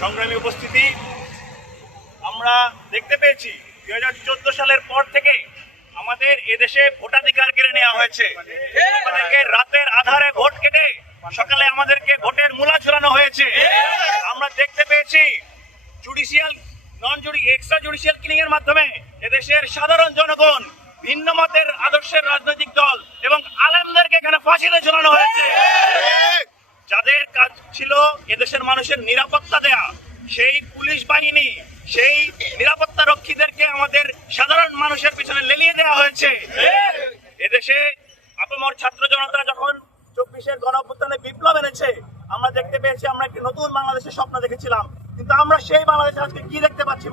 সংগ্রামী উপস্থিতি, আমরা দেখতে পেয়েছি 2014 সালের পর থেকে আমাদের এদেশে ভোটাধিকার কেড়ে নেওয়া হয়েছে। আমাদেরকে রাতের আধারে ভোট কেটে সকালে আমাদেরকে ভোটের মূলা ঝুলানো হয়েছে। আমরা দেখতে পেয়েছি জুডিশিয়াল এক্সট্রা জুডিশিয়াল কিলিং এর মাধ্যমে এদেশের সাধারণ জনগণ, ভিন্ন মতের আদর্শের রাজনৈতিক দল এবং আলেমদেরকে এখানে ফাঁসিতে ঝুলানো হয়েছে। যাদের কাজ ছিল এদেশের মানুষের নিরাপত্তা দেয়া, সেই পুলিশ বাহিনী, সেই নিরাপত্তা রক্ষীদেরকে আমাদের সাধারণ মানুষের পিছনে লেলিয়ে দেওয়া হয়েছে। এদেশে আপামর ছাত্র জনতা যখন 24-এর গণঅভ্যুত্থানে বিপ্লব এনেছে, আমরা দেখতে পেয়েছি আমরা একটি নতুন বাংলাদেশের স্বপ্ন দেখেছিলাম, কিন্তু আমরা সেই বাংলাদেশে আজকে কি দেখতে পাচ্ছি?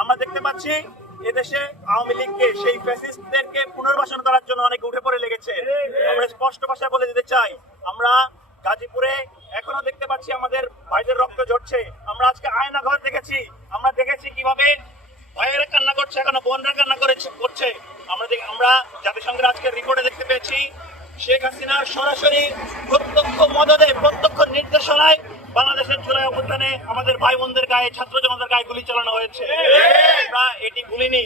আমরা দেখতে পাচ্ছি এদেশে আওয়ামী লীগকে, সেই ফ্যাসিস্টদেরকে পুনর্বাসন করার জন্য অনেক উঠে পড়ে লেগেছে। আমরা স্পষ্ট ভাষায় বলে দিতে চাই, আমরা গাজীপুরে এখনো দেখতে পাচ্ছি আমাদের ভাইদের রক্ত ঝরছে। আমরা আজকে আয়না ঘর দেখেছি, আমরা দেখেছি কিভাবে ভাইয়েরা কান্না করছে, এখনো বোনরা কান্না করছে। আমরা জাতিসংঘের আজকের রিপোর্টে দেখতে পেয়েছি শেখ হাসিনার সরাসরি প্রত্যক্ষ মদদে, প্রত্যক্ষ নির্দেশনায় বাংলাদেশের জুলাই অভ্যুত্থানে আমাদের ভাই বোনদের গায়ে, ছাত্র জনতার গায়ে গুলি চালানো হয়েছে। আমরা এটি ভুলিনি।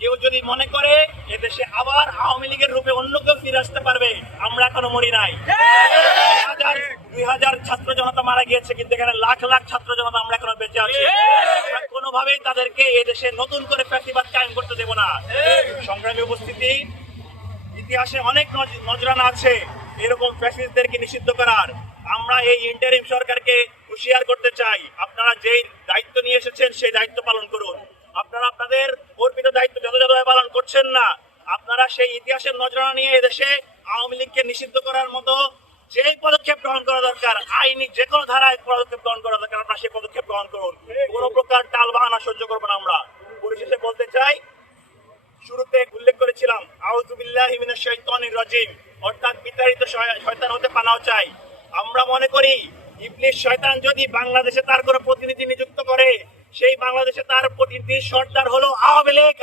কেউ যদি মনে করে এদেশে আবার আওয়ামী লীগের রূপে অন্য কেউ ফিরে আসতে পারবে, আমরা এখনো মরি নাই। 2000 ছাত্র জনতা মারা গিয়েছে, কিন্তু এখানে লাখ লাখ ছাত্র জনতা আমরা এখনো বেঁচে আছি। আমরা কোনোভাবেই তাদেরকে এদেশে নতুন করে ফ্যাসিবাদ কায়েম করতে দেব না। সংগ্রামী উপস্থিতি, ইতিহাসে অনেক নজরানা আছে এরকম ফ্যাসিস্টদেরকে নিষিদ্ধ করার। আমরা এই ইন্টারিম সরকারকে হুঁশিয়ার করতে চাই, আপনারা যেই দায়িত্ব নিয়ে এসেছেন সেই দায়িত্ব পালন করুন। আপনারা আপনাদের অর্পিত দায়িত্ব যথাযথভাবে পালন করছেন না। আপনারা সেই ইতিহাসের নজরানা নিয়ে এদেশে আওয়ামী লীগকে নিষিদ্ধ করার মতো যেই পদক্ষেপ গ্রহণ করা দরকার, আইনি যে কোনো ধারায় পদক্ষেপ গ্রহণ করা দরকার, আপনারা সেই পদক্ষেপ গ্রহণ করুন। কোন প্রকার টাল বাহানা সহ্য করবো না আমরা। পরিশেষে বলতে চাই, শুরুতে উল্লেখ করেছিলাম আউযু বিল্লাহি মিনাশ শাইতানির রাজিম, অর্থাৎ বিতাড়িত শয়তান হতে পানাও চাই। আমরা মনে করি ইবলিস শয়তান যদি বাংলাদেশে তার কোনো প্রতিনিধি নিযুক্ত করে, সেই বাংলাদেশে তার প্রতিনিধি সর্দার হলো আওয়ামী লীগ।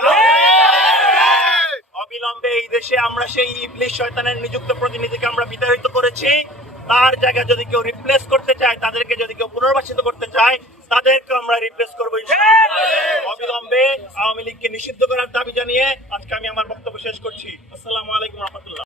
অবিলম্বে এই দেশে আমরা সেই ইবলিস শয়তানের নিযুক্ত প্রতিনিধিকে আমরা বিতাড়িত করেছি। তার জায়গায় যদি কেউ রিপ্লেস করতে চায়, তাদেরকে যদি কেউ পুনর্বাসিত করতে চায়, তাদেরকে আমরা রিপ্লেস করবো ইনশাআল্লাহ। অবিলম্বে আওয়ামী লীগকে নিষিদ্ধ করার দাবি জানিয়ে আজকে আমি আমার বক্তব্য শেষ করছি। আসসালামু আলাইকুম ওয়া রাহমাতুল্লাহ।